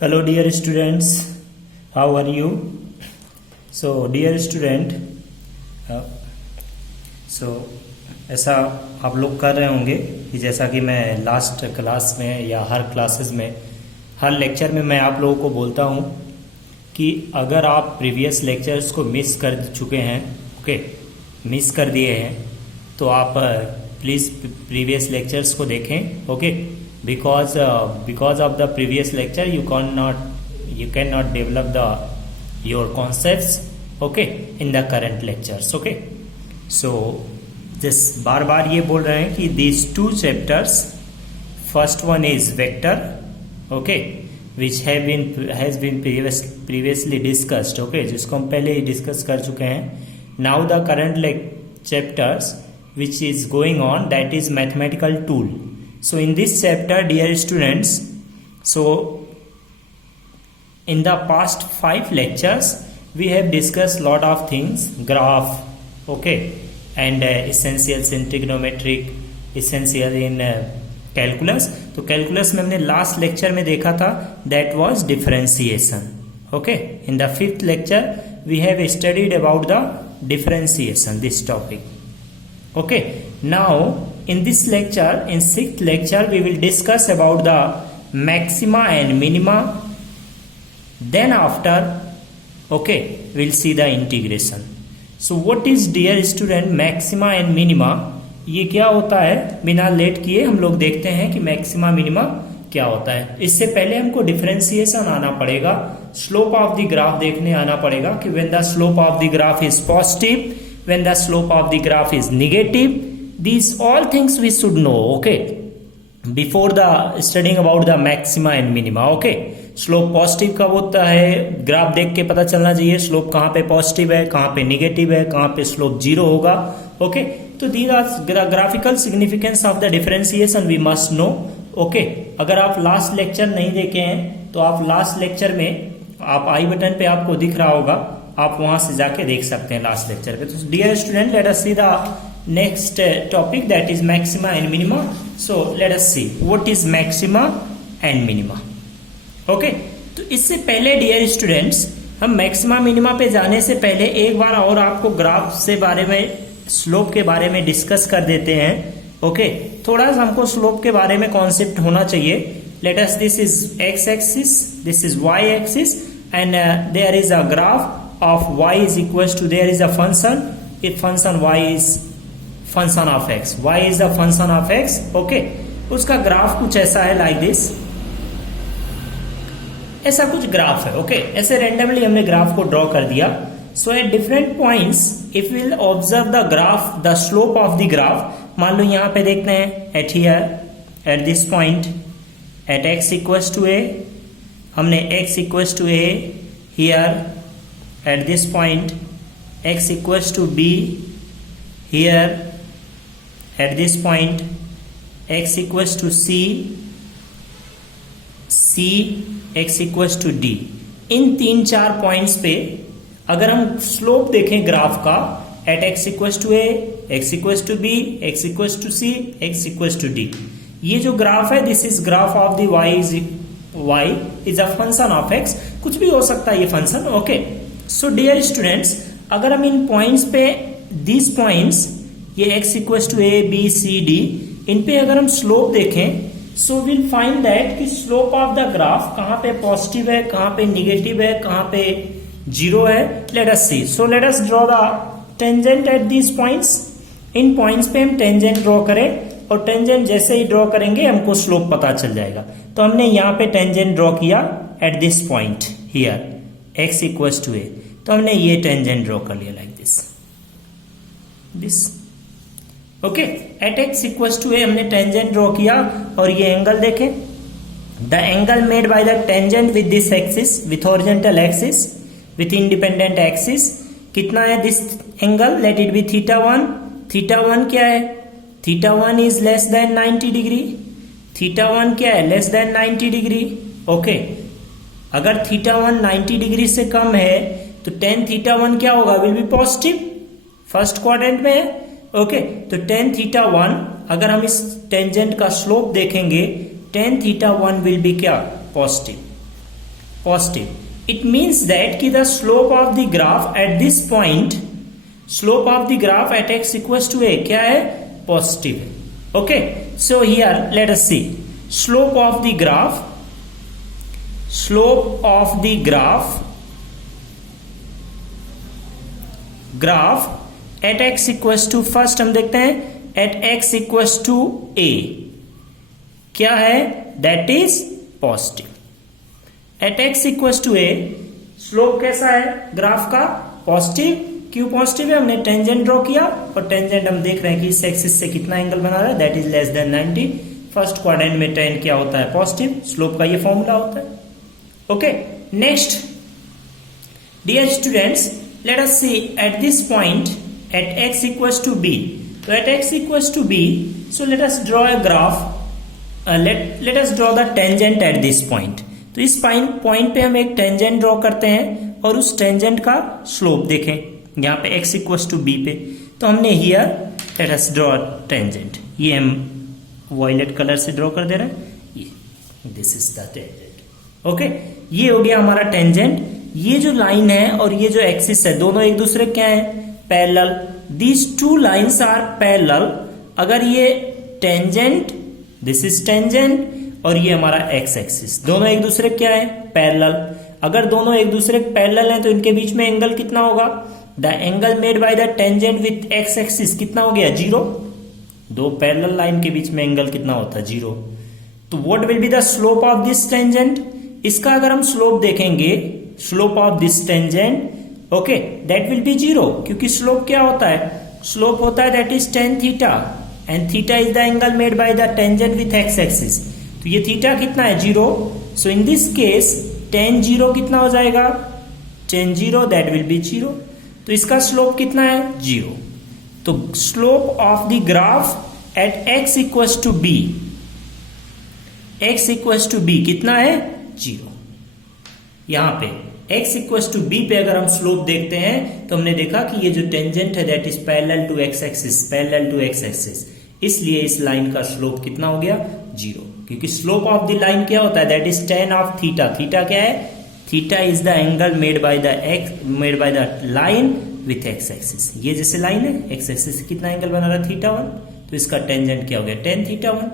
Hello dear students, how are you? So dear student, ऐसा आप लोग कर रहे होंगे कि जैसा कि मैं लास्ट क्लास में या हर क्लासेस में हर लेक्चर में मैं आप लोगों को बोलता हूँ कि अगर आप प्रीवियस लेक्चर्स को मिस कर चुके हैं, मिस कर दिए हैं, तो आप प्लीज़ प्रीवियस लेक्चर्स को देखें, because of the previous lecture you cannot develop your concepts in the current lectures. So this बार ये बोल रहे हैं कि these two chapters, first one is vector, which has been previously discussed, जिसको हम पहले ही डिस्कस कर चुके हैं. Now the current chapters which is going on, that is mathematical tool. So in this chapter, dear students, so in the past 5 lectures we have discussed lot of things, graph, and essentials in trigonometric, essential in calculus. तो calculus में हमने last lecture में देखा था, that was differentiation. In the 5th lecture we have studied about the differentiation, this topic. Now in this lecture, in 6th lecture, we will discuss about the maxima and minima. Then after, we'll see the integration. So what is, dear student, maxima and minima? ये क्या होता है? बिना late किए हम लोग देखते हैं कि मैक्सिमा मिनिमा क्या होता है. इससे पहले हमको डिफरेंशिएशन आना पड़ेगा, स्लोप ऑफ द ग्राफ देखने आना पड़ेगा कि when the slope of the graph is positive, when the slope of the graph is negative. These all things we should know, before the studying about the maxima and minima. Slope positive कब होता है, graph देख के पता चलना चाहिए slope कहाँ पे पॉजिटिव है, कहाँ पे निगेटिव है, कहाँ पे स्लोप जीरो होगा. तो these are graphical significance of the differentiation we must know. अगर आप लास्ट लेक्चर नहीं देखे हैं तो आप लास्ट लेक्चर में, आप आई बटन पे आपको दिख रहा होगा, आप वहां से जाके देख सकते हैं लास्ट लेक्चर पे. तो dear student, let us see the next topic, that is maxima and minima. So let us see what is maxima and minima. तो इससे पहले डियर स्टूडेंट्स, हम मैक्सिमा मिनिमा पे जाने से पहले एक बार और आपको ग्राफ से बारे में, स्लोप के बारे में डिस्कस कर देते हैं. थोड़ा सा हमको स्लोप के बारे में कॉन्सेप्ट होना चाहिए. Let us, this is X axis, this is Y axis, and there is a graph of Y is equal to, there is a function, if function Y is function of X, y is the function of X. उसका graph कुछ ऐसा है, like this, ऐसा कुछ graph है. ऐसे randomly हमने graph को ड्रॉ कर दिया. So at different points if will observe the graph, the slope of the graph. मान लो यहां पे देखते हैं, at here, at this point, at x equals to a, हमने x equals to a here, at this point x equals to b here, at this point x equals to c x equals to d. In 3-4 points पे अगर हम slope देखें graph का, eight x equals to a, x equals to b, x equals to c, x equals to d. ये जो graph है, this is graph of the y is a function of x. कुछ भी हो सकता है ये फंक्शन. सो डियर स्टूडेंट्स, अगर हम इन पॉइंट्स पे, दिस पॉइंट्स, ये x equals to A B C D, इन पे अगर हम स्लोप देखें, सो विल फाइंड दैट कि स्लोप ऑफ द ग्राफ कहाँ पे पॉजिटिव है, कहाँ पे निगेटिव है, कहाँ पे जीरो है. Let us see. So let us draw the tangent at these points. इन पॉइंट्स पे हम टेंजेंट ड्रॉ करें, और टेंजेंट जैसे ही ड्रॉ करेंगे हमको स्लोप पता चल जाएगा. तो हमने यहाँ पे टेंजेंट ड्रॉ किया at this point here, x equals to A. तो हमने ये टेंजेंट ड्रॉ कर लिया like this. At x equals to a हमने टेंजेंट ड्रॉ किया, और ये एंगल देखें, the angle made by the tangent with this axis, with horizontal axis, with independent axis. कितना है this angle? Let it be θ1. θ1 क्या है? θ1 इज लेस देन 90 डिग्री. θ1 क्या है? Less than 90 degree. अगर θ1 90 डिग्री से कम है तो tan θ1 क्या होगा? Will be positive, first quadrant में है. तो tan θ1, अगर हम इस टेंजेंट का स्लोप देखेंगे, tan θ1 विल बी क्या? Positive. Positive. It means that कि the slope of the graph at this point, slope of the graph at x equals to a क्या है? पॉजिटिव है. Okay, so here let us see slope of the graph, slope of the graph at x equals to, first हम देखते हैं at x equals to a क्या है? That is positive. At x equals to a slope कैसा है graph का? Positive. क्यों positive है? हमने टेंजेंट ड्रॉ किया और टेंजेंट हम देख रहे हैं कि इस एक्सिस से कितना एंगल बना रहा है, that is less than 90. First quadrant में tan क्या होता है? पॉजिटिव. स्लोप का ये फॉर्मूला होता है. Okay, next dear students, let us see at this point at x equals to b. तो at x equals to b, so let us draw a graph, let us draw the tangent at this point. तो इस point पे हम एक tangent draw करते हैं और उस टेंजेंट का स्लोप देखें यहाँ पे x इक्वल्स टू b पे. तो हमने here let us draw tangent, ये हम वॉयलेट कलर से ड्रॉ कर दे रहे हैं. ये this is the tangent. Okay, ये हो गया हमारा टेंजेंट. ये जो लाइन है और ये जो एक्सिस है, दोनों एक दूसरे क्या है? Parallel. These two lines are parallel. अगर ये टेंजेंट, दिस इज टेंजेंट, और ये हमारा एक्स एक्सिस, दोनों एक दूसरे क्या है? पैरेलल. अगर दोनों एक दूसरे पैरेलल हैं तो इनके बीच में एंगल कितना होगा? The angle made by the tangent with x axis कितना हो गया? 0. दो पैरेलल लाइन के बीच में एंगल कितना होता है? 0. तो what will be the slope of this tangent? इसका अगर हम स्लोप देखेंगे, slope of this tangent, okay, that will be 0. क्योंकि स्लोप क्या होता है? स्लोप होता है that is tan theta, and theta is the angle made by the tangent with x axis. तो ये थीटा कितना है? 0. सो इन दिस केस tan 0 कितना हो जाएगा? tan 0 that will be 0. तो इसका स्लोप कितना है? 0. तो slope of the graph at x equals to b, x equals to b कितना है? 0. यहां पे x इक्वल्स टू b पे अगर हम स्लोप देखते हैं तो हमने देखा कि ये जो टेंजेंट है that is parallel to x axis, parallel to x axis, इसलिए इस लाइन का स्लोप कितना हो गया? 0. क्योंकि स्लोप ऑफ द लाइन क्या होता है? That is tan of theta. Theta क्या है? Theta is the angle made by the line with x axis. ये जैसे लाइन है, एक्स एक्सिस से कितना एंगल बना रहा है? थीटा 1. तो इसका टेंजेंट क्या हो गया? tan theta 1.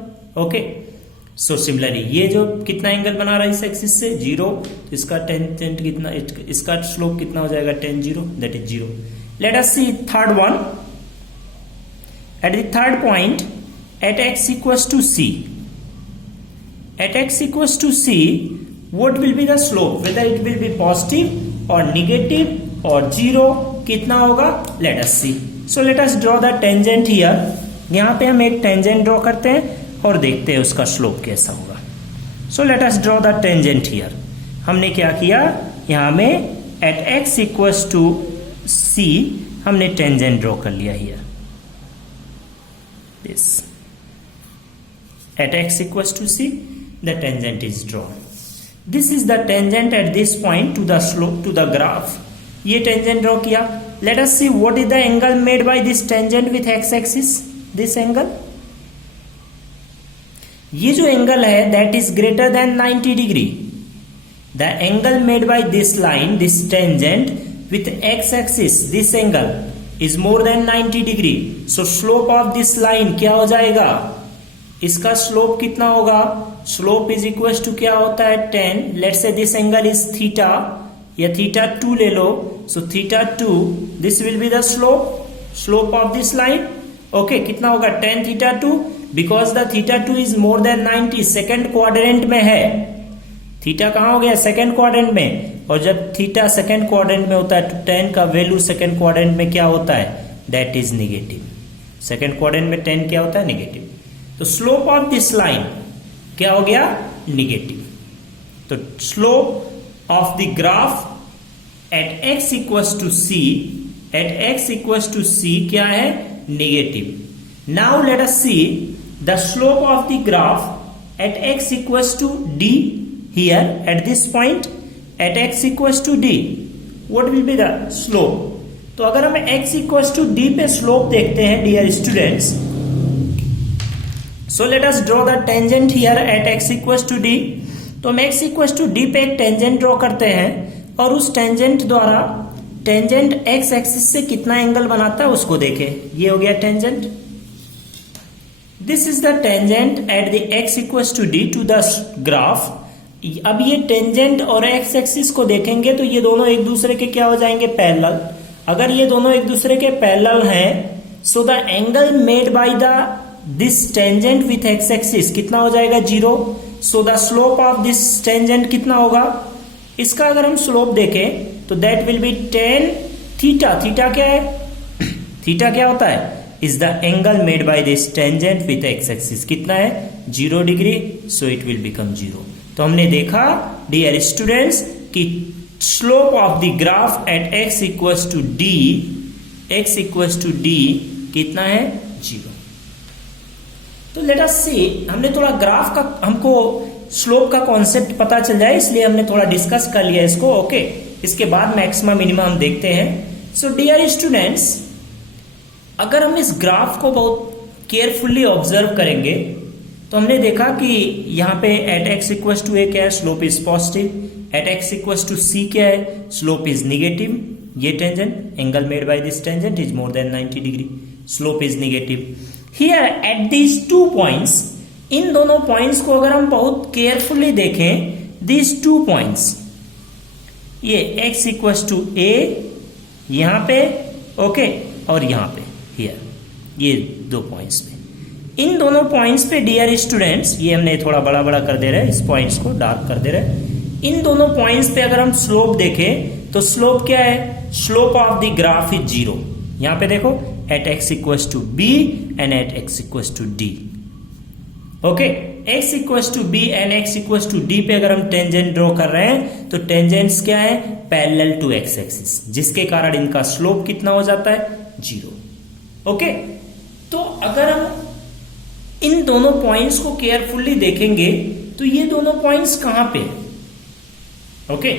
Okay, so similarly ये जो कितना एंगल बना रहा है इस एक्सिस से? 0. तो इसका टेंजेंट कितना, इसका स्लोप कितना हो जाएगा? tan 0 that is 0. Let us see third one. At the third point at x equals to c, at x equals to c, what will be the slope? Whether it will be positive or negative or 0, कितना होगा? Let us see. So let us draw the tangent here. यहाँ पे हम एक tangent draw करते हैं और देखते हैं उसका slope कैसा होगा. So let us draw the tangent here. हमने क्या किया? यहाँ में at x equals to c हमने tangent draw कर लिया here. This at x equals to c, the tangent is drawn. This is the tangent at this point to the slope to the graph. ये tangent draw किया. Let us see what is the angle made by this tangent with x axis. This angle, ये जो angle है that is greater than 90 degree. The angle made by this line, this tangent with x axis, this angle is more than 90 degree. So slope of this line क्या हो जाएगा? इसका slope कितना होगा? Slope is equal to क्या होता है? tan. Let's say this angle is theta, या थीटा 2 ले लो. So theta 2, this will be the slope of this line. Okay, कितना होगा? tan theta 2, because the theta 2 is more than 90, second quadrant में है. थीटा कहाँ हो गया? सेकेंड क्वाड्रेंट में. और जब थीटा सेकेंड क्वाड्रेंट में होता है तो tan का वैल्यू सेकेंड क्वाड्रेंट में क्या होता है? That is negative. Second quadrant में tan क्या होता है? निगेटिव. तो स्लोप ऑफ दिस लाइन क्या हो गया? निगेटिव. तो slope of the graph at x equals to c, at x equals to c क्या है? Negative. Now let us see the slope of the graph at x equals to d here at this point at x equals to d. What will be the slope? तो अगर हम x equals to d पे slope देखते हैं dear students, so let us draw the tangent here at x equals to d. तो हम x equal to D पे एक टेंजेंट ड्रॉ करते हैं और उस टेंजेंट द्वारा टेंजेंट x एक्सिस से कितना एंगल बनाता है उसको देखें। ये हो गया tangent. This is the tangent at the x equal to D to the graph. अब ये टेंजेंट और x एक्सिस को देखेंगे तो ये दोनों एक दूसरे के क्या हो जाएंगे, पैरेलल। अगर ये दोनों एक दूसरे के पैरेलल हैं, so the angle made by the this tangent with x axis कितना हो जाएगा, 0। So the slope of this tangent कितना होगा, इसका अगर हम स्लोप देखें तो that will B tan theta. Theta क्या है, थीटा क्या होता है, is the angle made by this tangent with x axis कितना है, 0 degree. So it will become 0। तो हमने देखा डियर स्टूडेंट्स कि slope of the graph at x equals to D कितना है, 0। तो लेट अस सी, हमने थोड़ा ग्राफ का, हमको स्लोप का कॉन्सेप्ट पता चल जाए इसलिए हमने थोड़ा डिस्कस कर लिया इसको। ओके, इसके बाद मैक्सिमा मिनिमा हम देखते हैं। सो डियर स्टूडेंट्स, अगर हम इस ग्राफ को बहुत केयरफुली ऑब्जर्व करेंगे तो हमने देखा कि यहाँ पे at x equal to A क्या है, slope is positive. At x equal to c क्या है, स्लोप इज निगेटिव। ये tangent, angle made by this tangent is more than 90 degree, slope is negative. Here at these 2 points, इन दोनों points को अगर हम बहुत केयरफुली देखें, दीज 2 पॉइंट्स, ये x इक्वल टू a यहां पे, ओके, और यहां पे हियर, ये 2 पॉइंट्स पे, इन दोनों पॉइंट्स पे डियर स्टूडेंट्स, ये हमने थोड़ा बड़ा बड़ा कर दे रहे हैं, इस पॉइंट्स को डार्क कर दे रहे हैं। इन दोनों पॉइंट्स पे अगर हम स्लोप देखें तो स्लोप क्या है, slope of the graph is 0। यहां पे देखो at x equals to b and at x equals to d। Okay, x equals to b and x equals to d पे अगर हम टेंजेंट ड्रॉ कर रहे हैं तो टेंजेंट्स क्या है, पैरेलल टू x एक्सिस, जिसके कारण इनका स्लोप कितना हो जाता है, 0। ओके, तो अगर हम इन दोनों पॉइंट्स को केयरफुली देखेंगे तो ये दोनों पॉइंट्स कहां पे, ओके,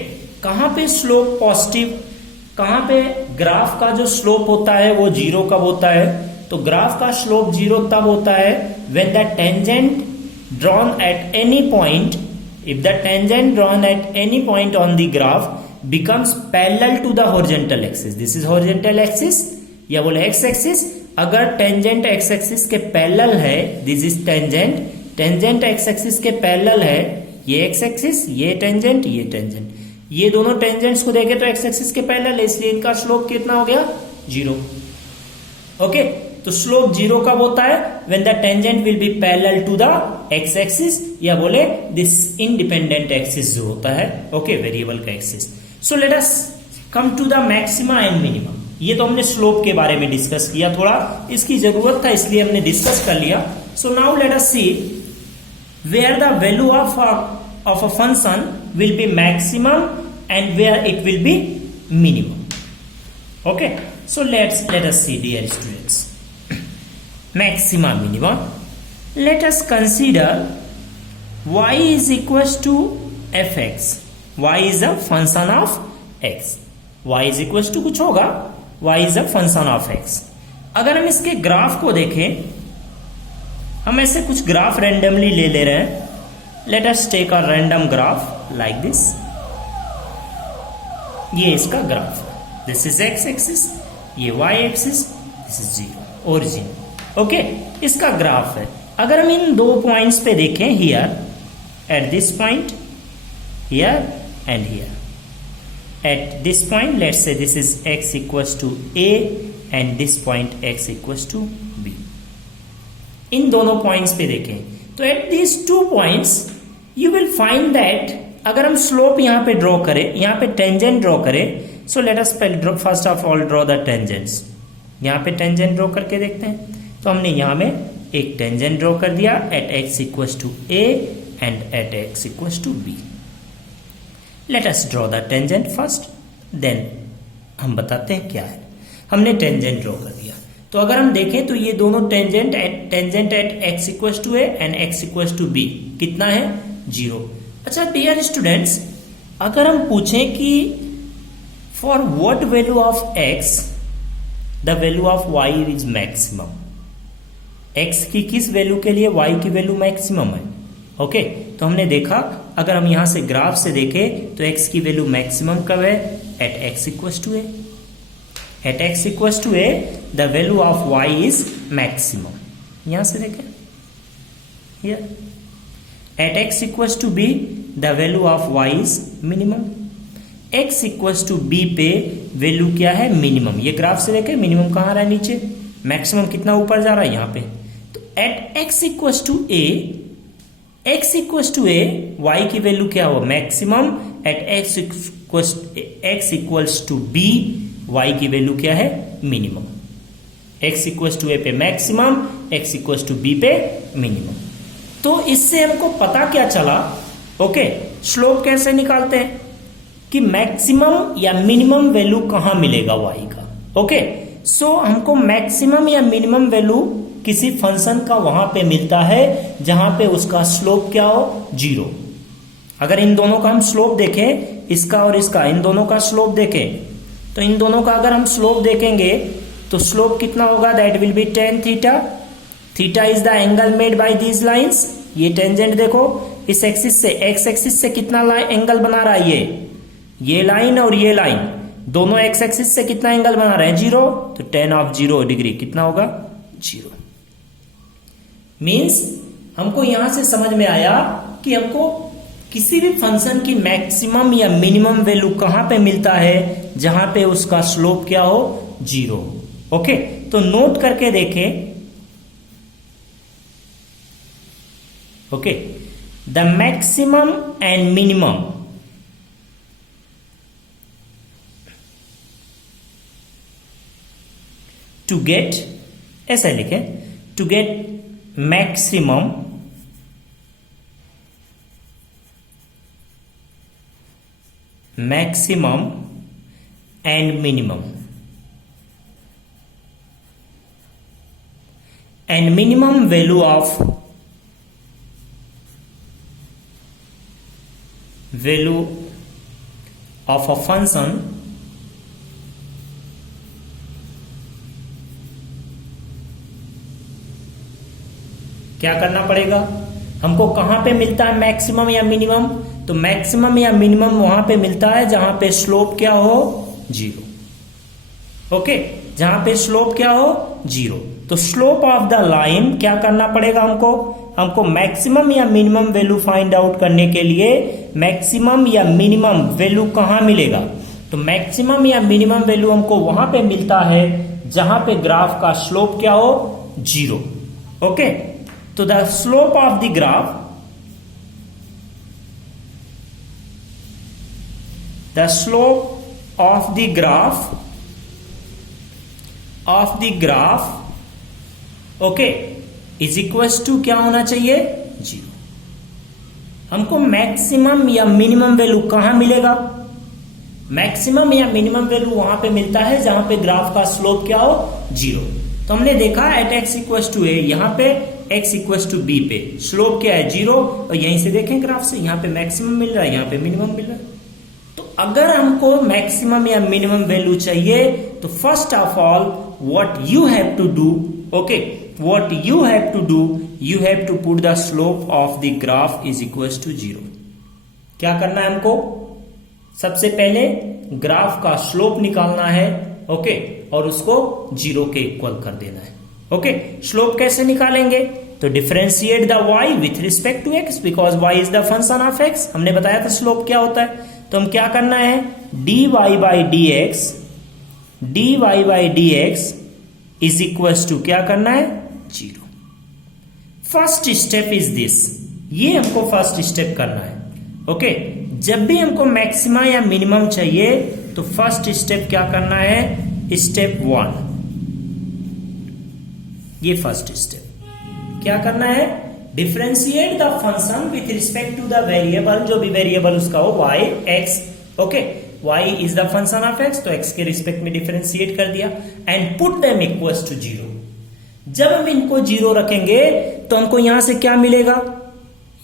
कहां पे स्लोप पॉजिटिव, कहां पे ग्राफ का जो स्लोप होता है वो 0 कब होता है, तो ग्राफ का स्लोप 0 तब होता है when the tangent drawn at any point, if the tangent drawn at any point on the graph becomes parallel to the horizontal axis. This is horizontal axis या बोले x एक्सिस। अगर tangent x axis के parallel है, this is tangent, tangent x axis के parallel है, ये x axis, ये tangent, ये टेंजेंट, ये दोनों टेंजेंट्स को देखें तो x एक्सिस के पैरेलल है, इसलिए इनका स्लोप कितना हो गया, 0। ओके, तो स्लोप 0 कब होता है, when the tangent will be parallel to the x axis, या बोले दिस इंडिपेंडेंट एक्सिस जो होता है, ओके, वेरिएबल का axis. So let us come to the maxima and minima. ये तो हमने स्लोप के बारे में डिस्कस किया, थोड़ा इसकी जरूरत था इसलिए हमने डिस्कस कर लिया। So now let us see where the value of a function will be maximum and where it will be minimum. Okay, so let us see dear students, maxima minima. Let us consider y is equals to fx. y is a function of x. y is equals to कुछ होगा, y is a function of x. अगर हम इसके graph को देखें, हम ऐसे कुछ ग्राफ रेंडमली ले रहे हैं। Let us take a random graph like this. ये इसका ग्राफ है, दिस इज x एक्सिस, ये y axis, this is 0 origin. Okay, इसका ग्राफ है। अगर हम इन 2 पॉइंट्स पे देखें, here at this point, here and here, at this point let's say this is x equals to a and this point x equals to b. इन दोनों points पे देखें तो at these 2 points you will find that अगर हम slope यहाँ पे draw करें, यहाँ पे टेंजेंट ड्रॉ करें, so let us first of all draw the tangents. यहाँ पे टेंजेंट ड्रॉ करके देखते हैं। तो हमने यहाँ में एक टेंजेंट ड्रॉ कर दिया at x equals to a and at x equals to b. Let us draw the tangent first, then हम बताते हैं क्या है। हमने टेंजेंट ड्रॉ कर दिया, तो अगर हम देखें तो ये दोनों tangent at x equals to a and x equals to b कितना है, 0। अच्छा डियर स्टूडेंट्स, अगर हम पूछें कि for what value of x the value of y is maximum, x की किस वैल्यू के लिए y की वैल्यू मैक्सिमम है, ओके, तो हमने देखा अगर हम यहां से ग्राफ से देखें तो x की वैल्यू मैक्सिमम कब है? At x equals to a। At x equals to a the value of y is maximum. यहां से देखें here at x equals to b the value of y is minimum. x equals to b पे value क्या है? Minimum. ये graph से देखें minimum कहाँ रहा है? नीचे। मैक्सिमम कितना ऊपर जा रहा है? यहाँ पे। तो at x equals to a, x equals to a, y की वैल्यू क्या हो? Maximum. At x equals to b, y की वैल्यू क्या है? Minimum. x equals to a पे maximum, x equals to b पे मिनिमम। तो इससे हमको पता क्या चला? ओके, स्लोप कैसे निकालते हैं कि मैक्सिमम या मिनिमम वैल्यू कहां मिलेगा y का। ओके, सो हमको मैक्सिमम या मिनिमम वैल्यू किसी फंक्शन का वहां पे मिलता है जहां पे उसका स्लोप क्या हो? 0। अगर इन दोनों का हम स्लोप देखें, इसका और इसका, इन दोनों का स्लोप देखें, तो इन दोनों का अगर हम स्लोप देखेंगे तो स्लोप कितना होगा? That will B tan theta. Theta is the angle made bye these lines. ये टेंजेंट देखो, इस एक्सिस से, एक्स एक्सिस से कितना एंगल बना रहा है? ये लाइन और ये लाइन दोनों एक्स एक्सिस से कितना एंगल बना रहे हैं? 0। तो tan ऑफ 0 डिग्री कितना होगा? 0। मीन्स हमको यहां से समझ में आया कि हमको किसी भी फंक्शन की मैक्सिमम या मिनिमम वैल्यू कहां पे मिलता है? जहां पे उसका स्लोप क्या हो? 0। ओके, तो नोट करके देखें। Okay, the maximum and minimum to get, ऐसा लिखें, to get maximum and minimum, and minimum value of a function क्या करना पड़ेगा? हमको कहां पे मिलता है मैक्सिमम या मिनिमम? तो मैक्सिमम या मिनिमम वहां पे मिलता है जहां पे स्लोप क्या हो? 0। ओके, जहां पे स्लोप क्या हो? 0। तो स्लोप ऑफ द लाइन क्या करना पड़ेगा हमको मैक्सिमम या मिनिमम वैल्यू फाइंड आउट करने के लिए मैक्सिमम या मिनिमम वैल्यू कहां मिलेगा? तो मैक्सिमम या मिनिमम वैल्यू हमको वहां पे मिलता है जहां पे ग्राफ का स्लोप क्या हो? 0। ओके, तो the slope of the graph, the slope of the graph okay is equals to क्या होना चाहिए? 0। हमको मैक्सिमम या मिनिमम वैल्यू कहां मिलेगा? मैक्सिमम या मिनिमम वैल्यू वहां पे मिलता है जहां पे ग्राफ का स्लोप क्या हो? 0। तो हमने देखा at x equals to a, यहां पे x इक्वल्स टू b पे स्लोप क्या है? 0। और यहीं से देखें ग्राफ से, यहां पे मैक्सिमम मिल रहा है, यहां पे मिनिमम मिल रहा है। अगर हमको मैक्सिमम या मिनिमम वैल्यू चाहिए तो first of all what you have to do, okay, what you have to do, you have to put the slope of the graph is equals to 0। क्या करना है हमको? सबसे पहले ग्राफ का स्लोप निकालना है, ओके, और उसको 0 के इक्वल कर देना है। ओके, स्लोप कैसे निकालेंगे? तो differentiate the y with respect to x, because y is the function of x। हमने बताया था स्लोप क्या होता है। तो हम क्या करना है? dy by dx is equals to क्या करना है? 0। फर्स्ट स्टेप इज दिस, ये हमको फर्स्ट स्टेप करना है। ओके, जब भी हमको मैक्सिमा या मिनिमम चाहिए तो फर्स्ट स्टेप क्या करना है? स्टेप 1, ये फर्स्ट स्टेप क्या करना है? Differentiate the function with respect to the variable, जो भी वेरिएबल उसका हो, y x। Okay, y is the function of x, तो x के रिस्पेक्ट में डिफरेंशिएट कर दिया and put them equals to 0। जब हम इनको 0 रखेंगे तो हमको यहां से क्या मिलेगा?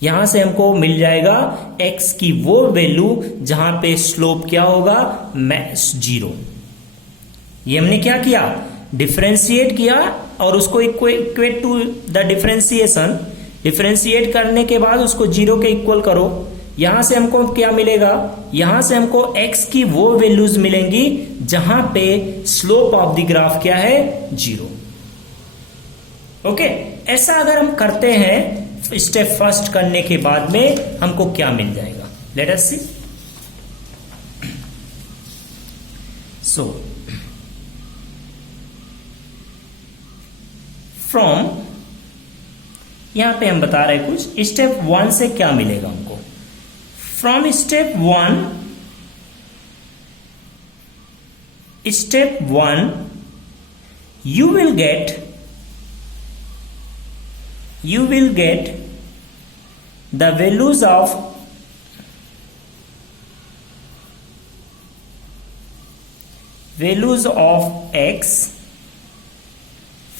यहां से हमको मिल जाएगा x की वो वैल्यू जहां पे स्लोप क्या होगा? 0। ये हमने क्या किया? डिफरेंशिएट किया और उसको equate to the differentiation. Differentiate करने के बाद उसको 0 के इक्वल करो, यहां से हमको क्या मिलेगा, यहां से हमको x की वो वैल्यूज मिलेंगी जहां पे स्लोप ऑफ द ग्राफ क्या है, 0। ओके, ऐसा अगर हम करते हैं स्टेप फर्स्ट करने के बाद में हमको क्या मिल जाएगा, late us see. So from, यहां पे हम बता रहे हैं कुछ स्टेप 1 से क्या मिलेगा हमको। From step 1 you will get the values of x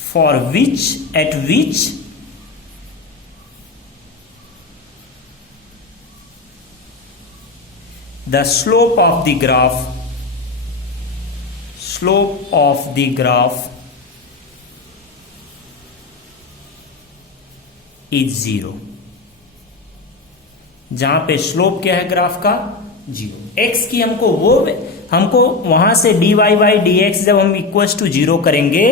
for which the slope of the graph is 0, जहां पे स्लोप क्या है ग्राफ का, 0। x की हमको वहां से dy बाई dx जब हम इक्वल टू 0 करेंगे,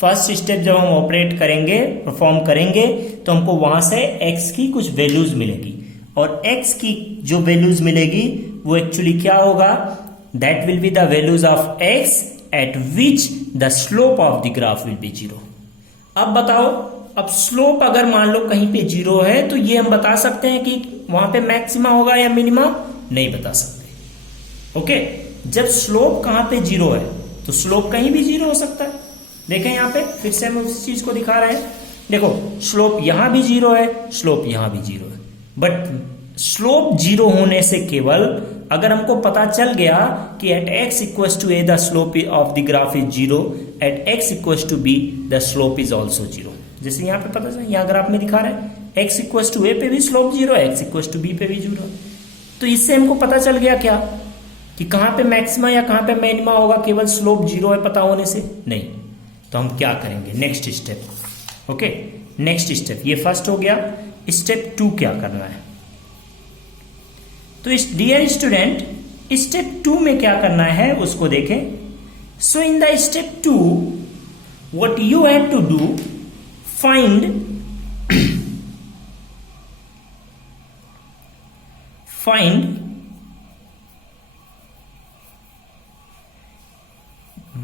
फर्स्ट स्टेप जब हम ऑपरेट करेंगे, परफॉर्म करेंगे, तो हमको वहां से x की कुछ वैल्यूज मिलेगी, और x की जो वैल्यूज मिलेगी वो एक्चुअली क्या होगा, that will be the values of x at which the slope of the graph will be 0। अब बताओ, अब स्लोप अगर मान लो कहीं पे 0 है तो ये हम बता सकते हैं कि वहां पे मैक्सिमा होगा या मिनिमा, नहीं बता सकते। ओके, जब स्लोप कहां पे 0 है तो स्लोप कहीं भी 0 हो सकता है। देखें यहां पे फिर से हम उस चीज को दिखा रहे हैं, देखो स्लोप यहां भी 0 है, स्लोप यहां भी 0 है, बट स्लोप 0 होने से केवल अगर हमको पता चल गया कि at x equal to a the slope of the graph is 0, at x equal to b the slope is also 0। जैसे यहाँ पे पता चला, यहाँ ग्राफ में दिखा रहे हैं x इक्वल टू a पे भी स्लोप 0 है, x इक्वल टू b पे भी 0 है। तो इससे हमको पता चल गया क्या कि कहाँ पे मैक्सिमा या कहाँ पे मिनिमा होगा, केवल स्लोप 0 है पता होने से नहीं। तो हम क्या करेंगे, next step. Okay, next step ये फर्स्ट हो गया। स्टेप 2 क्या करना है, तो इस डियर स्टूडेंट स्टेप 2 में क्या करना है उसको देखें। So in the step 2 what you have to do, find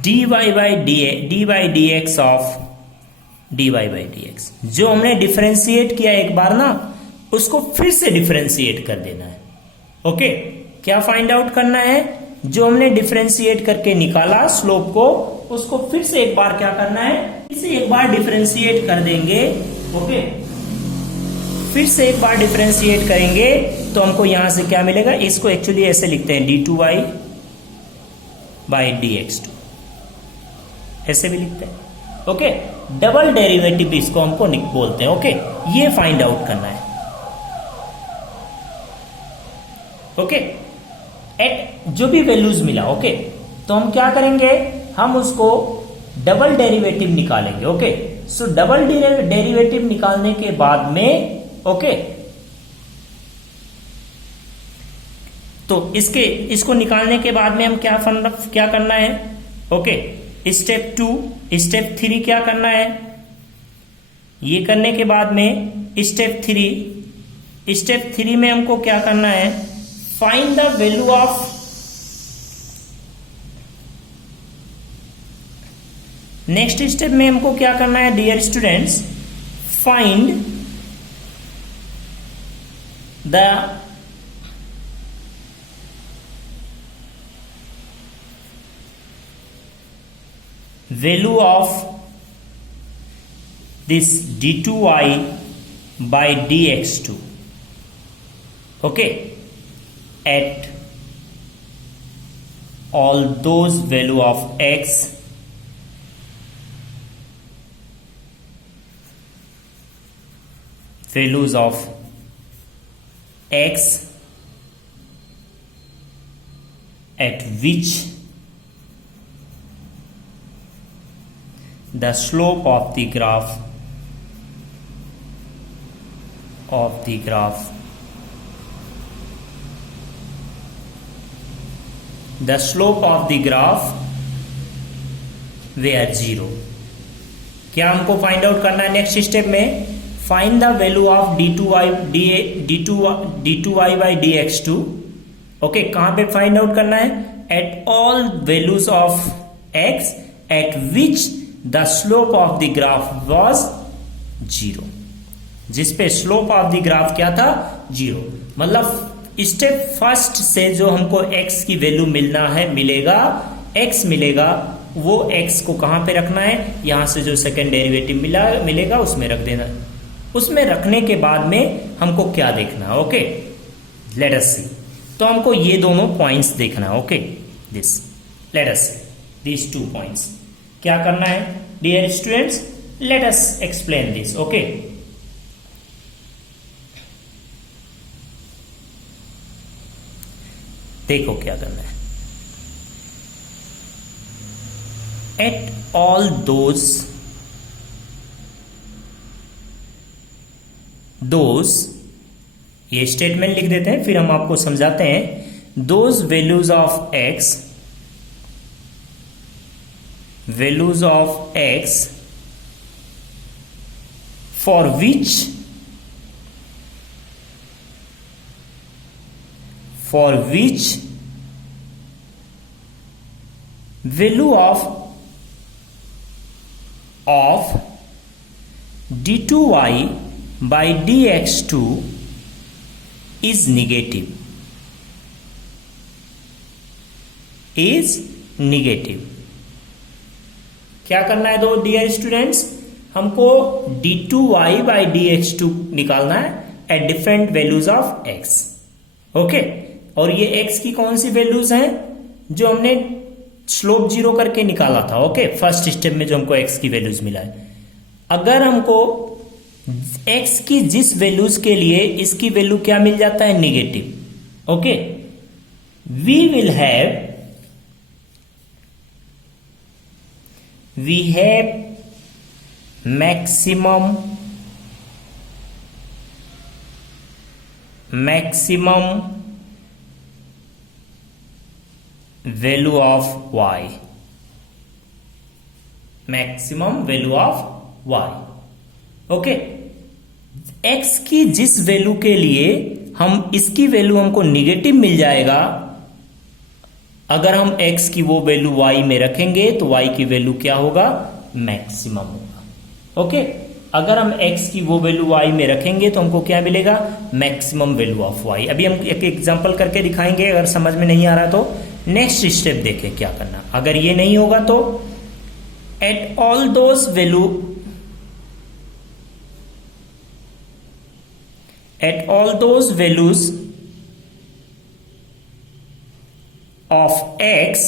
dy by dx of dy by dx। जो हमने डिफरेंशिएट किया एक बार ना, उसको फिर से डिफरेंशिएट कर देना है। ओके, क्या फाइंड आउट करना है, जो हमने डिफरेंशिएट करके निकाला स्लोप को, उसको फिर से एक बार क्या करना है, फिर से एक बार डिफरेंशिएट कर देंगे। ओके, फिर से एक बार डिफरेंशिएट करेंगे तो हमको यहां से क्या मिलेगा, इसको एक्चुअली ऐसे लिखते हैं d2y बाई dx2, ऐसे भी लिखते हैं। ओके, डबल डेरिवेटिव इसको हमको बोलते हैं। ओके, ये फाइंड आउट करना है। ओके, एट जो भी वैल्यूज मिला, ओके, तो हम क्या करेंगे, हम उसको डबल डेरिवेटिव निकालेंगे। ओके, सो डबल डेरिवेटिव निकालने के बाद में, ओके, तो इसको निकालने के बाद में हम क्या करना है। ओके, स्टेप 2, स्टेप 3 क्या करना है, ये करने के बाद में स्टेप 3 में हमको क्या करना है, find the value of next step में हमको क्या करना है dear students, find the value of this d2y by dx2, okay, at all those value of x values of x at which the slope of the graph the slope of the graph where 0। क्या हमको find out करना है next step में? Find the value of d2y by dx2। Okay, कहां पे find out करना है? At all values of x at which the slope of the graph was 0। जिस पे स्लोप ऑफ द ग्राफ क्या था? 0। मतलब स्टेप फर्स्ट से जो हमको x की वैल्यू मिलेगा, x मिलेगा, वो x को कहां पे रखना है? यहां से जो सेकेंड डेरिवेटिव मिलेगा उसमें रख देना। उसमें रखने के बाद में हमको क्या देखना? Okay, let us see. तो हमको ये दोनों पॉइंट्स देखना। Okay, this, let us see this 2 points. क्या करना है dear students? Let us explain this. Okay, देखो क्या करना है। एट ऑल दोज ये स्टेटमेंट लिख देते हैं, फिर हम आपको समझाते हैं। Those values of x for which value of d2y by dx2 is negative, क्या करना है दो डियर स्टूडेंट्स? हमको d2y by dx2 निकालना है at different values of x। Okay, और ये x की कौन सी वैल्यूज हैं जो हमने स्लोप 0 करके निकाला था? ओके, फर्स्ट स्टेप में जो हमको x की वैल्यूज मिला है। अगर हमको x की जिस वैल्यूज के लिए इसकी वैल्यू क्या मिल जाता है? Negative. Okay, we have maximum value of y, maximum value of y। Okay, x की जिस वैल्यू के लिए हम इसकी वैल्यू हमको निगेटिव मिल जाएगा, अगर हम x की वो वैल्यू y में रखेंगे तो y की वैल्यू क्या होगा? मैक्सिमम होगा। ओके, अगर हम x की वो वैल्यू y में रखेंगे तो हमको क्या मिलेगा? Maximum value of y। अभी हम एक एग्जांपल करके दिखाएंगे, अगर समझ में नहीं आ रहा तो नेक्स्ट स्टेप देखें क्या करना। अगर ये नहीं होगा तो eight all those values of x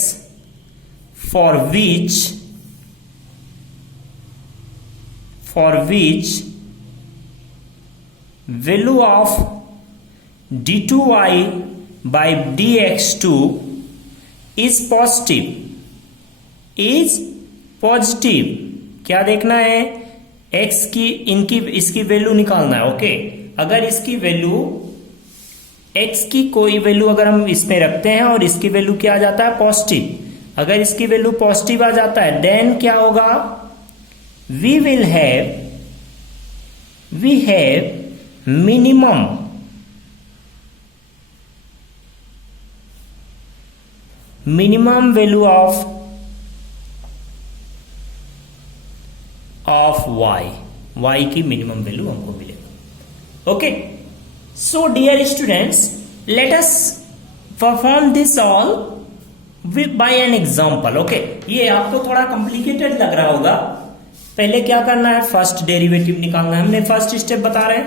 for which value of d2y by dx2 is positive। क्या देखना है? x की इसकी वैल्यू निकालना है। ओके, अगर इसकी वैल्यू x की कोई वैल्यू अगर हम इसमें रखते हैं और इसकी वैल्यू क्या आ जाता है? पॉजिटिव। अगर इसकी वैल्यू पॉजिटिव आ जाता है देन क्या होगा? we have minimum value of y की मिनिमम वैल्यू हमको मिलेगा। Okay, so dear students, let us perform this all by an example. Okay, ये आपको थोड़ा कॉम्प्लिकेटेड लग रहा होगा। पहले क्या करना है? फर्स्ट डेरिवेटिव निकालना है। हमने फर्स्ट स्टेप बता रहे हैं।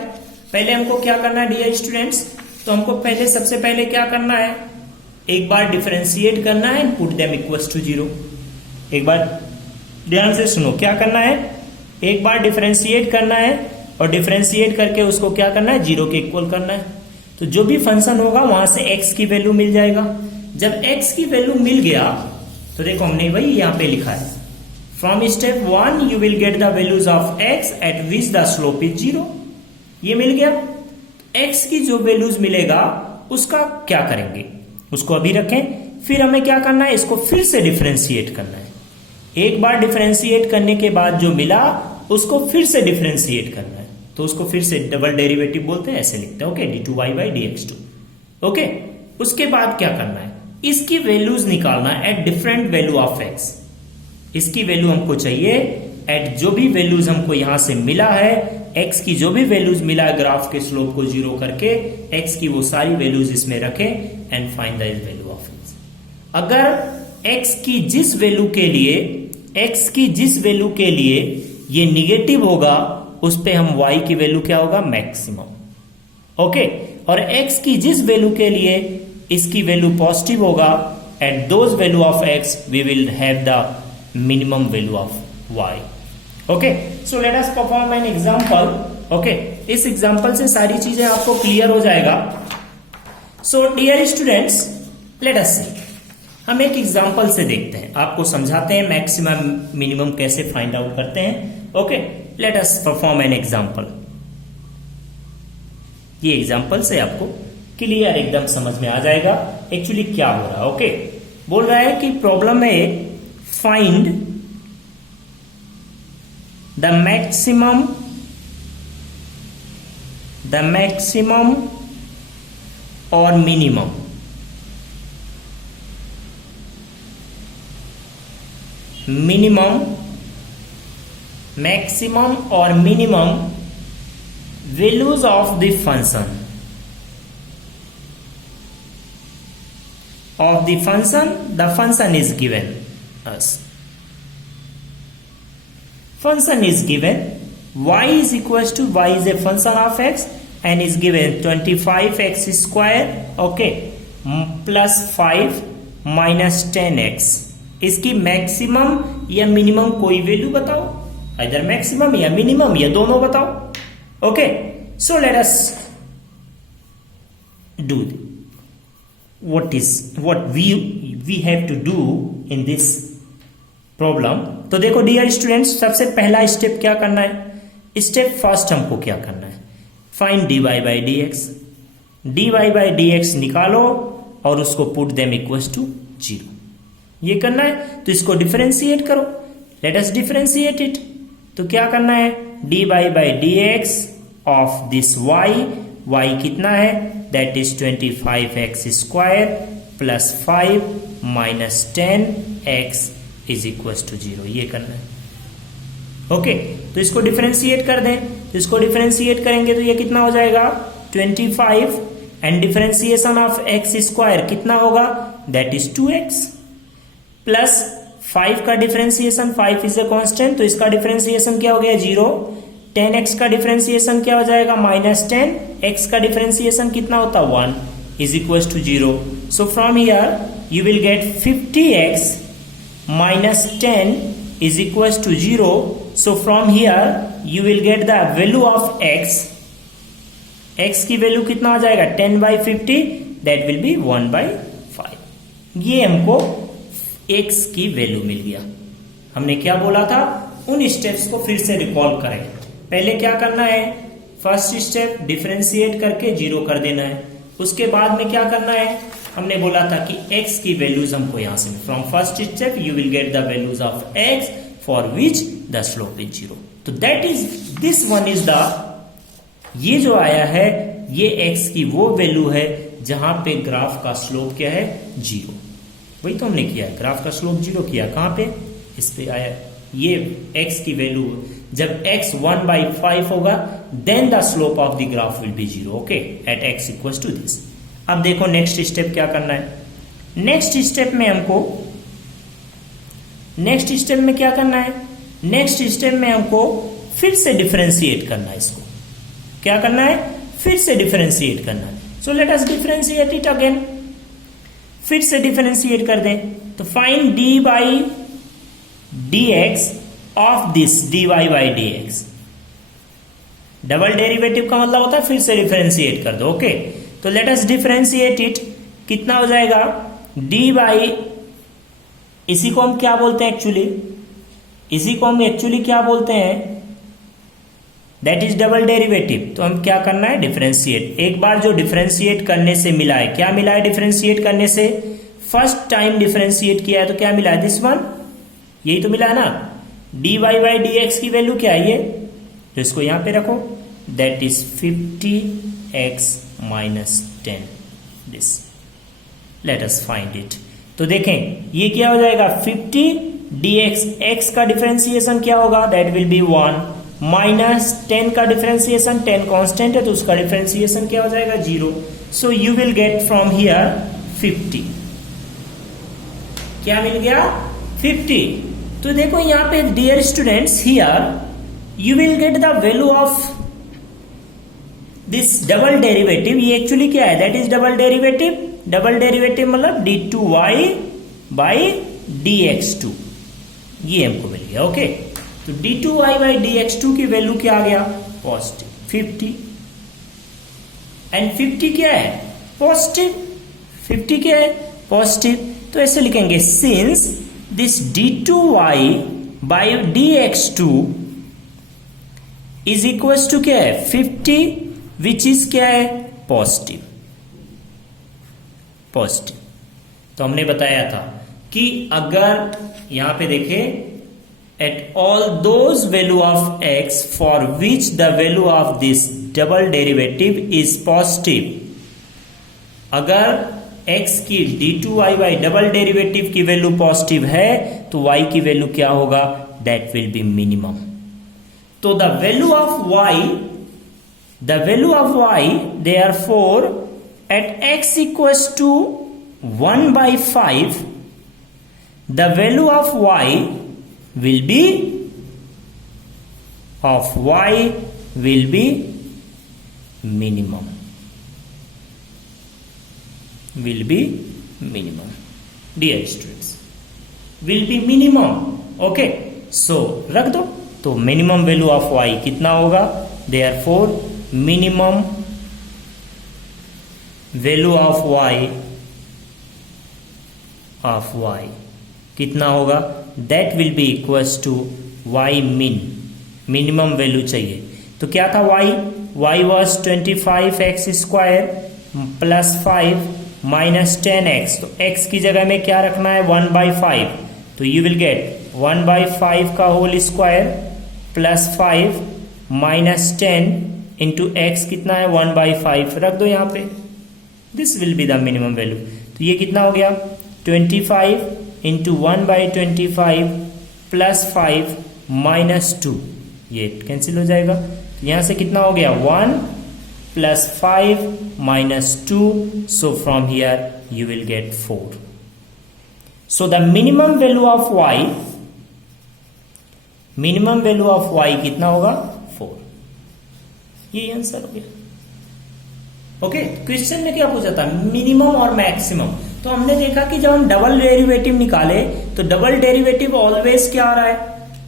पहले हमको क्या करना है डियर स्टूडेंट्स? तो हमको सबसे पहले क्या करना है? एक बार डिफरेंशिएट करना है, पुट देम इक्वल्स टू 0। एक बार ध्यान से सुनो, क्या करना है? एक बार डिफरेंशिएट करना है और डिफरेंशिएट करके उसको क्या करना है? 0 के इक्वल करना है। तो जो भी फंक्शन होगा वहां से x की वैल्यू मिल जाएगा। जब x की वैल्यू मिल गया तो देखो हमने वही यहां पे लिखा है, from step 1 you will get the values of x at which the slope is 0। ये मिल गया। x की जो वैल्यूज मिलेगा उसका क्या करेंगे? उसको अभी रखें, फिर हमें क्या करना है, इसको फिर से डिफरेंशिएट करना है। एक बार डिफरेंशिएट करने के बाद जो मिला उसको फिर से डिफरेंशिएट करना है, तो उसको फिर से डबल डेरिवेटिव बोलते हैं, ऐसे लिखते हैं। Okay, d2y by dx2। Okay, उसके बाद क्या करना है, इसकी वैल्यूज निकालना at different value of x। इसकी वैल्यू हमको चाहिए एट जो भी वैल्यूज हमको यहां से मिला है, x की जो भी वैल्यूज मिला है ग्राफ के स्लोप को जीरो करके, x की वो सारी वैल्यूज इसमें रखें and find the value of x। अगर x की जिस वैल्यू के लिए ये निगेटिव होगा, उस पे हम y की वैल्यू क्या होगा, मैक्सिमम। ओके, और x की जिस वैल्यू के लिए इसकी वैल्यू पॉजिटिव होगा, at those value of x we will have the minimum value of y। Okay, so let us perform an example. Okay, इस एग्जांपल से सारी चीजें आपको क्लियर हो जाएगा। So dear students, let us see, हम एक एग्जांपल से देखते हैं, आपको समझाते हैं मैक्सिमम मिनिमम कैसे फाइंड आउट करते हैं। Okay, let us perform an example. ये एग्जांपल से आपको क्लियर एकदम समझ में आ जाएगा एक्चुअली क्या हो रहा है। ओके, बोल रहा है कि प्रॉब्लम में फाइंड द मैक्सिमम और मिनिमम मैक्सिमम और minimum values of the function the function is given us. Function is given y is equals to y is a function of x and is given 25x square, okay, plus 5 minus 10x। इसकी maximum या minimum कोई value बताओ, इधर maximum या minimum या दोनों बताओ। Okay, so let us do what we have to do in this problem। तो देखो डियर स्टूडेंट्स, सबसे पहला स्टेप क्या करना है, स्टेप फर्स्ट हमको क्या करना है, फाइंड dy बाई dx निकालो और उसको पुट देम इक्वल्स टू 0, ये करना है। तो इसको डिफरेंशिएट करो, लेट अस डिफरेंशिएट इट। तो क्या करना है, dy by dx of this y कितना है, that is 25x square plus 5 minus 10x is equal to 0, ये करना है। ओके, तो इसको डिफरेंशिएट कर दें, तो इसको डिफरेंशिएट करेंगे तो ये कितना हो जाएगा 25 and differentiation of x square कितना होगा, दैट इज 2x प्लस 5 का डिफरेंशिएशन, 5 इज ए कांस्टेंट, तो इसका डिफरेंशिएशन क्या हो गया 0। 10x का डिफरेंशिएशन क्या हो जाएगा -10, x का डिफरेंशिएशन कितना होता 1 is equal to 0। So from here you will get 50x minus 10 is equals to 0. So from here you will get the value of x. x की वैल्यू कितना हो जाएगा 10/50, that will be 1/5। ये हमको x की value मिल गया। हमने क्या बोला था, उन स्टेप्स को फिर से रिकॉल करें। पहले क्या करना है, फर्स्ट स्टेप डिफरेंशिएट करके 0 कर देना है। उसके बाद में क्या करना है, हमने बोला था कि x की वैल्यूज हमको यहां से, from first step you will get the values of x for which the slope is 0। तो that is this one is the, ये जो आया है ये x की वो वैल्यू है जहां पे ग्राफ का स्लोप क्या है 0। वही तो हमने किया, ग्राफ का स्लोप 0 किया, कहां पे, इस पे आया। ये x की वैल्यू जब x 1/5 होगा then the slope of the graph will be 0, okay, at x equals to this. अब देखो नेक्स्ट स्टेप क्या करना है, नेक्स्ट स्टेप में हमको, नेक्स्ट स्टेप में क्या करना है, नेक्स्ट स्टेप में हमको फिर से डिफरेंशिएट करना है। इसको क्या करना है, फिर से डिफरेंशिएट करना है। सो let us differentiate it again, फिर से डिफरेंशिएट कर दें। तो find dy by dx of this dy by dx। Double derivative का मतलब होता है फिर से डिफरेंशिएट कर दो, ओके। तो लेट अस डिफरेंशिएट इट, कितना हो जाएगा d बाई, इसी को हम क्या बोलते हैं एक्चुअली, इसी को हम एक्चुअली क्या बोलते हैं, दैट इज डबल डेरिवेटिव। तो हम क्या करना है, डिफरेंशिएट। एक बार जो डिफरेंशिएट करने से मिला है, क्या मिला है डिफरेंशिएट करने से, फर्स्ट टाइम डिफरेंशिएट किया है तो क्या मिला है, दिस वन, यही तो मिला है ना। dy बाई डी एक्स की वैल्यू क्या है ये, तो इसको यहां पे रखो, that is 50x minus 10, this, let us find it. तो देखें ये क्या हो जाएगा, 50 dx, x का डिफरेंशिएशन क्या होगा, दैट विल बी 1, माइनस 10 का डिफरेंशिएशन, 10 कांस्टेंट है तो उसका डिफरेंशिएशन क्या हो जाएगा, 0। So you will get from here 50, क्या मिल गया, 50। तो देखो यहां पे dear students, here you will get the value of this double derivative. ये एक्चुअली क्या है, that is double derivative, double derivative मतलब d2y बाई dx2, ये हमको मिल गया। ओके, तो d2y बाई dx2 की वैल्यू क्या आ गया, पॉजिटिव 50, एंड 50 क्या है, पॉजिटिव, 50 क्या है, पॉजिटिव। तो ऐसे लिखेंगे, since this d2y by dx2 is equal to क्या है, 50, विच इज क्या है, पॉजिटिव, पॉजिटिव। तो हमने बताया था कि अगर यहां पे देखें, eight all those value of x for which the value of this double derivative is positive, अगर x की d2y बाई डबल डेरिवेटिव की वैल्यू पॉजिटिव है तो y की वैल्यू क्या होगा, दैट विल बी मिनिमम। तो the value of y, the value of y therefore at x equals to 1 by 5, the value of y will be minimum, will be minimum, dear students, will be minimum। okay, so रख दो, तो minimum value of y कितना होगा, therefore minimum value of y कितना होगा, that will be equals to y min, minimum value चाहिए। तो क्या था y was 25x square plus 5 minus 10x, तो x की जगह में क्या रखना है, 1/5, तो यू विल गेट 1/5 का whole square plus 5 minus 10 into x कितना है, 1/5 रख दो यहाँ पे, this will be the minimum value. तो ये कितना हो गया, 25 इंटू 1/25 प्लस 5 माइनस 2, ये कैंसिल हो जाएगा। यहां से कितना हो गया, 1 plus 5 minus 2, so from here you will gate 4। So the minimum value of y, minimum value of y कितना होगा, 4, ये आंसर हो गया। ओके, क्वेश्चन में क्या पूछा था, मिनिमम और मैक्सिमम। तो हमने देखा कि जब हम डबल डेरिवेटिव निकाले तो डबल डेरिवेटिव ऑलवेज क्या आ रहा है,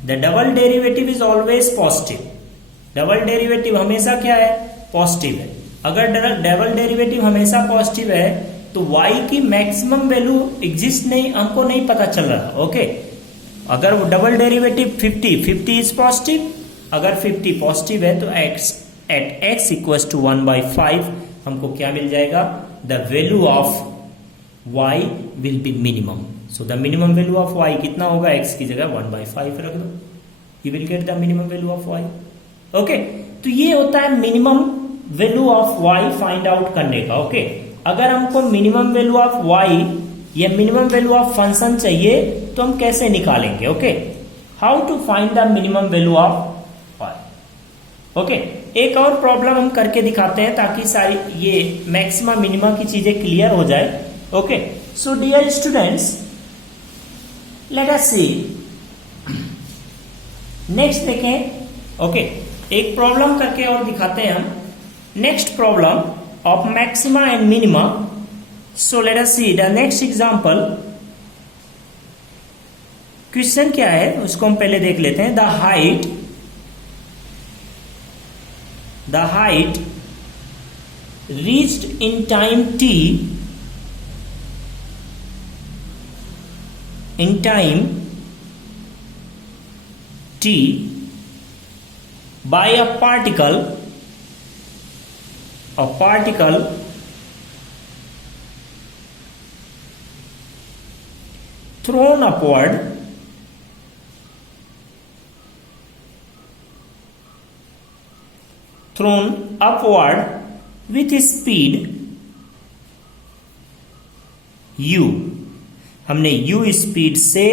the double derivative is always positive, double derivative हमेशा क्या है, पॉजिटिव है। अगर डबल डेरिवेटिव हमेशा पॉजिटिव है तो y की मैक्सिमम वैल्यू एग्जिस्ट नहीं, हमको नहीं पता चल रहा। ओके, अगर डबल डेरिवेटिव 50 इज पॉजिटिव, अगर 50 पॉजिटिव है तो एट x इक्वल्स टू 1/5 हमको क्या मिल जाएगा, the value of y will be minimum. So the minimum value of y कितना होगा, x की जगह 1/5 रख दो, you will get the minimum value of y। Okay, तो ये होता है minimum value of y find out करने का। ओके, अगर हमको मिनिमम वैल्यू ऑफ y या मिनिमम वैल्यू ऑफ फंक्शन चाहिए तो हम कैसे निकालेंगे। Okay, how to find the minimum value of y। Okay, एक और प्रॉब्लम हम करके दिखाते हैं ताकि सारी ये मैक्सिमा मिनिमा की चीजें क्लियर हो जाए। Okay, so dear students, let us see next देखें। ओके, एक प्रॉब्लम करके और दिखाते हैं हम। Next problem of maxima and minima. So let us see the next example. Question क्या है उसको हम पहले देख लेते हैं। The height reached in time t by a particle thrown upward with speed u। हमने u स्पीड से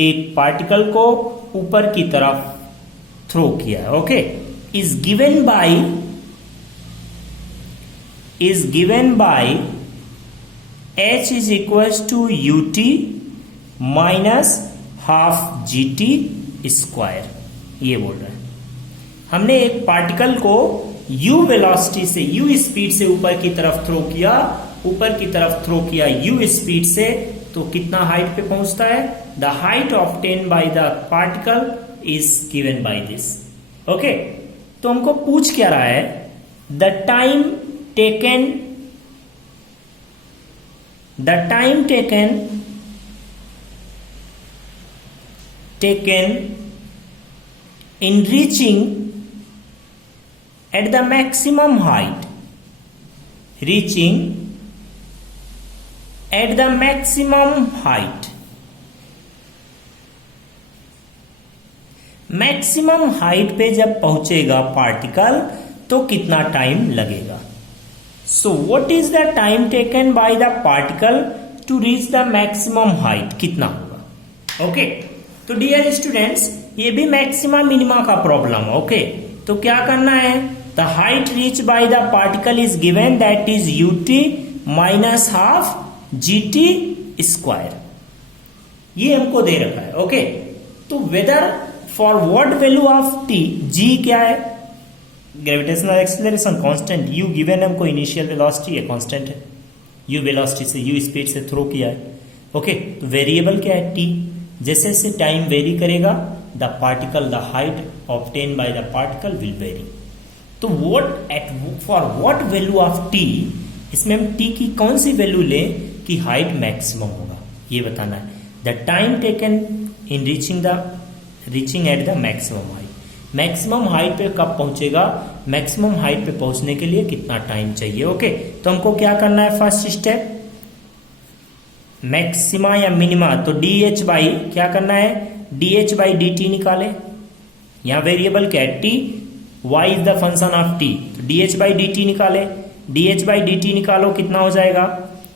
एक पार्टिकल को ऊपर की तरफ थ्रो किया है। Okay, is given by h is equals to ut minus half gt square. ये बोल रहा है हमने एक पार्टिकल को u वेलोसिटी से, u स्पीड से ऊपर की तरफ थ्रो किया u स्पीड से, तो कितना हाइट पे पहुंचता है? The height obtain by the particle is given by this. Okay, तो हमको पूछ क्या रहा है? The time taken in reaching at the maximum height, maximum height पे जब पहुंचेगा पार्टिकल तो कितना टाइम लगेगा? So what is the time taken by the particle to reach the maximum height? कितना होगा? ओके, तो डियर स्टूडेंट्स, ये भी मैक्सिमा मिनिमा का प्रॉब्लम। ओके, तो क्या करना है? The height reach by the particle is given, that is ut minus half gt square. ये हमको दे रखा है। ओके, तो whether for what value of t, g क्या है? Gravitational acceleration constant, u given हमको इनिशियल वेलोसिटी है, कांस्टेंट है, u वेलोसिटी से, u स्पीड से थ्रो किया है। ओके, तो वेरिएबल क्या है? t। जैसे जैसे टाइम वेरी करेगा the height obtain by the particle will vary. तो for what value of t, इसमें हम t की कौन सी वैल्यू लें कि हाइट मैक्सिमम होगा, ये बताना है। The time taken in reaching at the maximum height, maximum height पे कब पहुंचेगा? मैक्सिमम हाइट पे पहुंचने के लिए कितना टाइम चाहिए? ओके, तो हमको क्या करना है? फर्स्ट स्टेप, मैक्सिमा या मिनिमा, तो dh बाई क्या करना है? dh बाई dt निकाले। यहां वेरिएबल क्या है? t, y is the function of t, तो dh बाई dt निकाले। dh बाई dt निकालो, कितना हो जाएगा?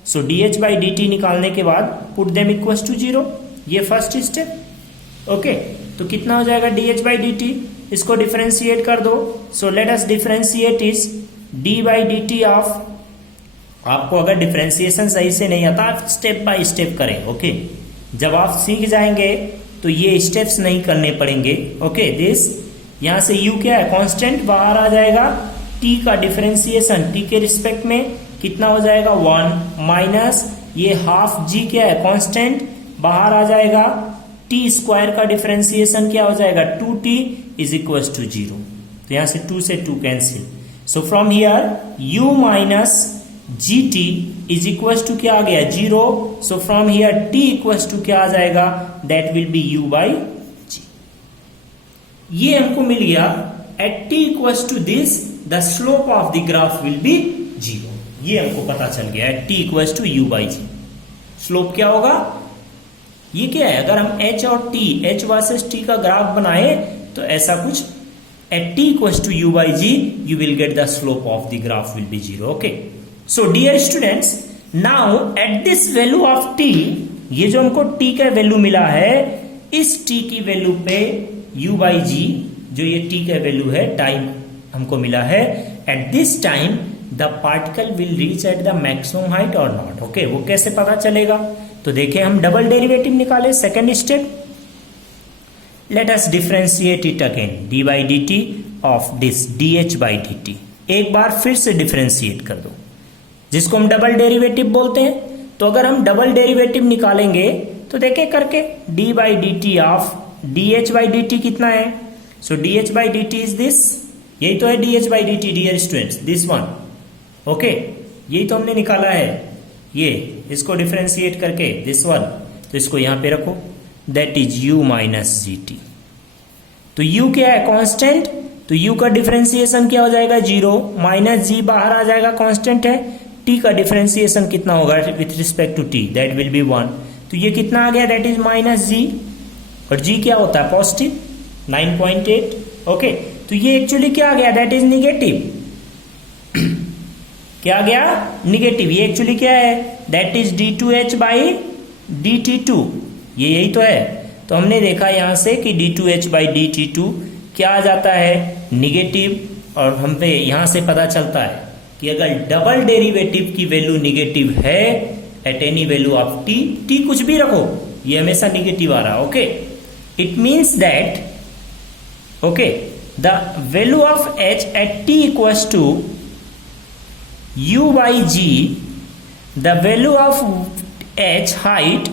सो dh बाई dt निकालने के बाद पुट देम इक्वल्स टू 0, ये फर्स्ट स्टेप। ओके, तो कितना हो जाएगा dh बाई dt? इसको डिफरेंशिएट कर दो। सो let us differentiate is d by dt of, आपको अगर डिफरेंशिएशन सही से नहीं आता, आप स्टेप बाय स्टेप करें। ओके, जब आप सीख जाएंगे तो ये स्टेप्स नहीं करने पड़ेंगे। ओके, दिस यहां से u क्या है? कांस्टेंट, बाहर आ जाएगा t का डिफरेंशिएशन, t के रिस्पेक्ट में कितना हो जाएगा? 1 माइनस ये हाफ g क्या है? कांस्टेंट, बाहर आ जाएगा t स्क्वायर का डिफरेंशिएशन क्या हो जाएगा? 2t is equal to 0। तो यहां से 2 से 2 cancel. So from here u minus gt is equals to क्या आ गया? 0। So from here t equals to क्या आ जाएगा? That will be u by g। ये हमको मिल गया। Eight t equals to this the slope of the graph will be 0। ये हमको पता चल गया। Eight t equals to u by g, slope क्या होगा? ये क्या है? अगर हम h और t, h वर्सेस t का ग्राफ बनाए तो ऐसा कुछ, at t equals to u by g you will get the slope of the graph will be 0। okay, so dear students, now at this value of t, ये जो हमको t का value मिला है, इस t की वैल्यू पे u by g, जो ये t का वैल्यू है, टाइम हमको मिला है, at this time the particle will reach at the maximum height और नॉट। ओके, वो कैसे पता चलेगा? तो देखिए, हम डबल डेरिवेटिव निकाले। Second step, let us differentiate it again, D by d t of this dh by d T. एक बार फिर से डिफरेंशिएट कर दो, जिसको हम डबल डेरिवेटिव बोलते हैं। तो अगर हम डबल डेरिवेटिव निकालेंगे तो देखिए करके, d by d t of dh by d t कितना है? So dh by d t is this, यही तो है dh by d t dear students, this one. Okay, यही तो हमने निकाला है। ये इसको डिफरेंशिएट करके दिस वन, तो इसको यहां पे रखो, that is u minus G T. तो u क्या है? कांस्टेंट, तो u का डिफरेंशिएशन क्या हो जाएगा? 0 माइनस जी, बाहर आ जाएगा, कांस्टेंट है। t का डिफरेंशिएशन कितना होगा with respect to t? That will be 1। तो ये कितना आ गया, दैट इज माइनस जी, और जी क्या होता है, पॉजिटिव 9.8। ओके, तो ये एक्चुअली क्या आ गया, दैट इज निगेटिव। क्या आ गया, निगेटिव। ये एक्चुअली क्या है, that is d2h by dt2, ये यही तो है। तो हमने देखा यहां से कि d2h बाई dt2 क्या आ जाता है, निगेटिव। और हम पे यहां से पता चलता है कि अगर डबल डेरिवेटिव की वैल्यू निगेटिव है at any value of t कुछ भी रखो, ये हमेशा निगेटिव आ रहा है। Okay, it means that okay the value of h at t equals to u by g, the value of h height,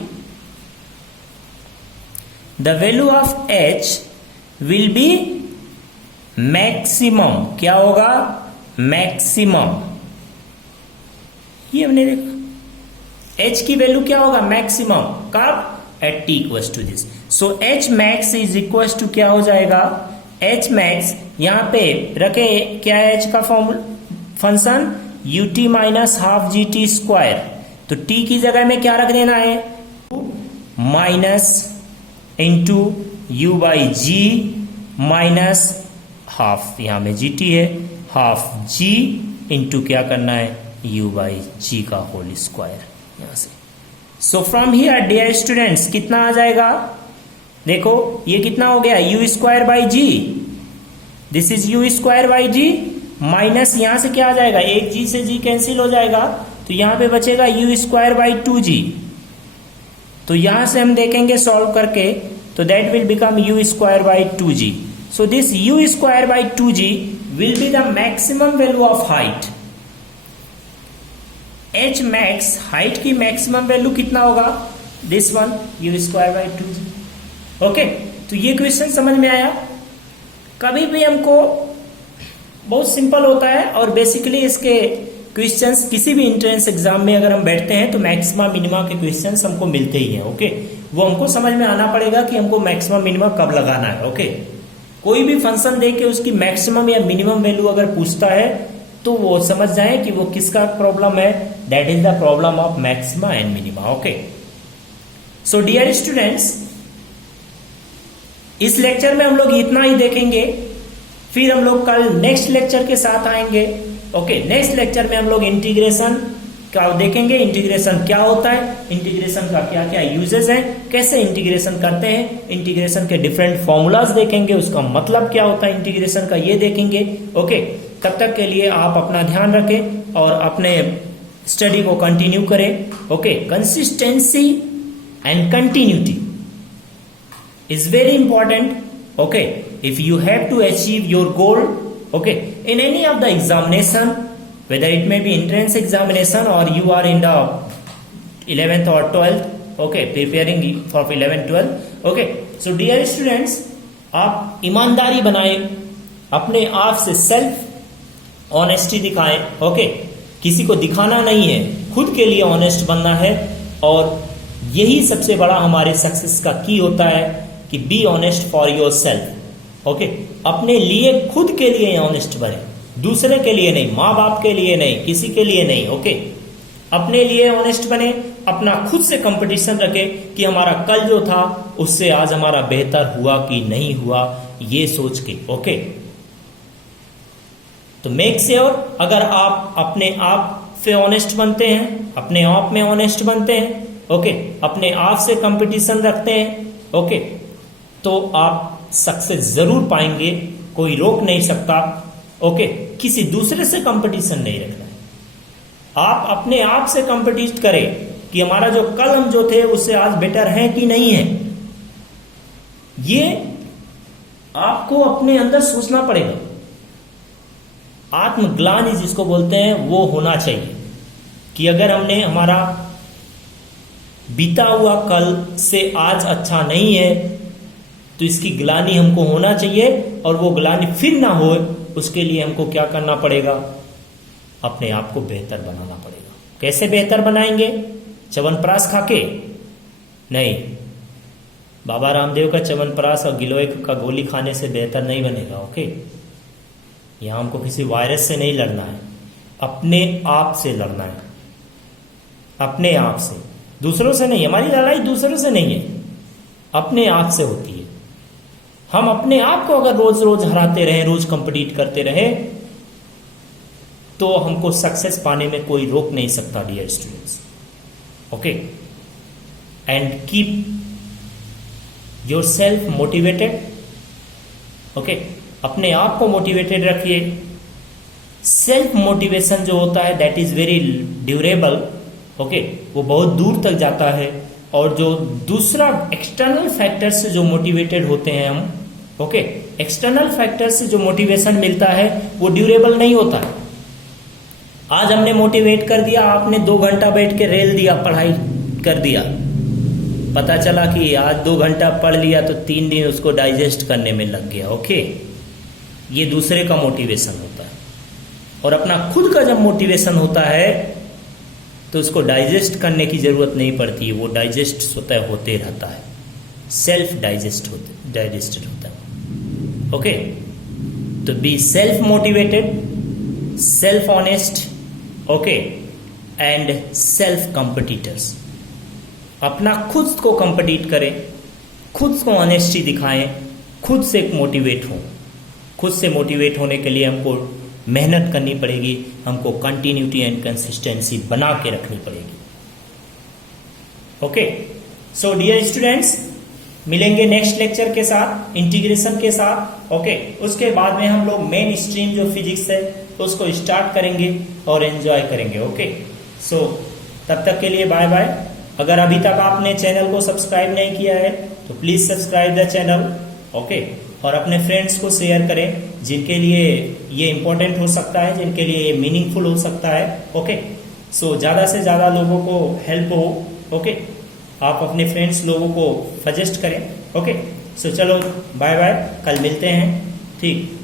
the value of h will be maximum। क्या होगा, मैक्सिमम। ये हमने देखा h की value क्या होगा, maximum. कब, at t equals to this. So h max is equals to क्या हो जाएगा, h max यहां पे रखे क्या है h का formula, function ut minus half g t square. तो t की जगह में क्या रख देना है, minus into u by g minus half, यहां में जी टी है, हाफ जी इंटू क्या करना है, u बाई जी का होल स्क्वायर यहां से। So from here dear students कितना आ जाएगा, देखो ये कितना हो गया, u square by g, this is u square by g, minus यहां से क्या आ जाएगा, एक जी से जी कैंसिल हो जाएगा, तो यहां पे बचेगा यू स्क्वायर बाई 2g। तो यहां से हम देखेंगे सॉल्व करके, तो that will become you square by 2g। So this you square by 2g will be the maximum value of height. h max, height की मैक्सिमम वैल्यू कितना होगा, this one you square by 2g। Okay, तो ये question समझ में आया। कभी भी हमको बहुत सिंपल होता है, और बेसिकली इसके क्वेश्चंस किसी भी एंट्रेंस एग्जाम में अगर हम बैठते हैं तो मैक्सिमा मिनिमा के क्वेश्चंस हमको मिलते ही हैं। ओके, वो हमको समझ में आना पड़ेगा कि हमको मैक्सिमम मिनिमा कब लगाना है। ओके, कोई भी फंक्शन दे के उसकी मैक्सिमम या मिनिमम वैल्यू अगर पूछता है तो वो समझ जाए कि वो किसका प्रॉब्लम है, that is the problem of maxima and minima. Okay, so dear students इस लेक्चर में हम लोग इतना ही देखेंगे, फिर हम लोग कल नेक्स्ट लेक्चर के साथ आएंगे। ओके, नेक्स्ट लेक्चर में हम लोग इंटीग्रेशन का देखेंगे, इंटीग्रेशन क्या होता है, इंटीग्रेशन का क्या क्या यूजेस है, कैसे इंटीग्रेशन करते हैं, इंटीग्रेशन के डिफरेंट फॉर्मूलाज देखेंगे, उसका मतलब क्या होता है इंटीग्रेशन का, ये देखेंगे। ओके, तब तक के लिए आप अपना ध्यान रखें और अपने स्टडी को कंटिन्यू करें। Okay, consistency and continuity is very important. Okay, if you have to achieve your goal, okay, in any of the examination, whether it may be entrance examination or you are in the 11th or 12th, okay, preparing for 11th 12th, okay, so dear students आप ईमानदारी बनाएं, अपने आप से self honesty दिखाएं। Okay, किसी को दिखाना नहीं है, खुद के लिए ऑनेस्ट बनना है, और यही सबसे बड़ा हमारे सक्सेस का की होता है कि be honest for your self. Okay, अपने लिए खुद के लिए ऑनेस्ट बने, दूसरे के लिए नहीं, माँ बाप के लिए नहीं, किसी के लिए नहीं। ओके, अपने लिए ऑनेस्ट बने, अपना खुद से कंपटीशन रखे कि हमारा कल जो था उससे आज हमारा बेहतर हुआ कि नहीं हुआ, ये सोच के। ओके, तो मेक श्योर अगर आप अपने आप से ऑनेस्ट बनते हैं, अपने आप में ऑनेस्ट बनते हैं, ओके, अपने आप से कंपटीशन रखते हैं, ओके, तो आप सक्सेस जरूर पाएंगे, कोई रोक नहीं सकता। ओके, किसी दूसरे से कंपटीशन नहीं रखना है, आप अपने आप से कंपटीट करें कि हमारा जो कल हम जो थे उससे आज बेटर है कि नहीं है। ये आपको अपने अंदर सोचना पड़ेगा, आत्मग्लानि जिसको बोलते हैं वो होना चाहिए कि अगर हमने हमारा बीता हुआ कल से आज अच्छा नहीं है तो इसकी ग्लानि हमको होना चाहिए, और वो ग्लानि फिर ना हो उसके लिए हमको क्या करना पड़ेगा, अपने आप को बेहतर बनाना पड़ेगा। कैसे बेहतर बनाएंगे, च्यवनप्राश खाके नहीं, बाबा रामदेव का च्यवनप्राश और गिलोय का गोली खाने से बेहतर नहीं बनेगा। ओके, यहां हमको किसी वायरस से नहीं लड़ना है, अपने आप से लड़ना है, अपने आप से। दूसरों से नहीं, हमारी लड़ाई दूसरों से नहीं है, अपने आप से होती है। हम अपने आप को अगर रोज रोज हराते रहे, रोज कंपीट करते रहे, तो हमको सक्सेस पाने में कोई रोक नहीं सकता dear students. Okay, and keep yourself motivated. Okay, अपने आप को मोटिवेटेड रखिए। सेल्फ मोटिवेशन जो होता है that is very durable. Okay, वो बहुत दूर तक जाता है। और जो दूसरा एक्सटर्नल फैक्टर से जो मोटिवेटेड होते हैं हम, ओके, एक्सटर्नल फैक्टर से जो मोटिवेशन मिलता है वो ड्यूरेबल नहीं होता। आज हमने मोटिवेट कर दिया, आपने 2 घंटा बैठ के रेल दिया, पढ़ाई कर दिया, पता चला कि आज 2 घंटा पढ़ लिया तो 3 दिन उसको डाइजेस्ट करने में लग गया। ओके, ये दूसरे का मोटिवेशन होता है। और अपना खुद का जब मोटिवेशन होता है तो उसको डाइजेस्ट करने की जरूरत नहीं पड़ती है, वो डाइजेस्ट स्वतः होते रहता है, सेल्फ डाइजेस्टेड होता है। ओके, तो be self motivated, self honest, okay, and self competitors. अपना खुद को कॉम्पिटिट करें, खुद को ऑनेस्टी दिखाएं, खुद से मोटिवेट हों। खुद से मोटिवेट होने के लिए हमको मेहनत करनी पड़ेगी, हमको कंटिन्यूटी एंड कंसिस्टेंसी बना के रखनी पड़ेगी। ओके, सो डियर स्टूडेंट्स, मिलेंगे नेक्स्ट लेक्चर के साथ, इंटीग्रेशन के साथ। ओके, उसके बाद में हम लोग मेन स्ट्रीम जो फिजिक्स है उसको स्टार्ट करेंगे और एंजॉय करेंगे। ओके, सो तब तक के लिए बाय बाय। अगर अभी तक आपने चैनल को सब्सक्राइब नहीं किया है तो please subscribe the channel. Okay, और अपने फ्रेंड्स को शेयर करें जिनके लिए ये इंपॉर्टेंट हो सकता है, जिनके लिए ये मीनिंगफुल हो सकता है। ओके, सो ज़्यादा से ज़्यादा लोगों को हेल्प हो। ओके, आप अपने फ्रेंड्स लोगों को सजेस्ट करें। ओके, सो चलो बाय बाय, कल मिलते हैं। ठीक।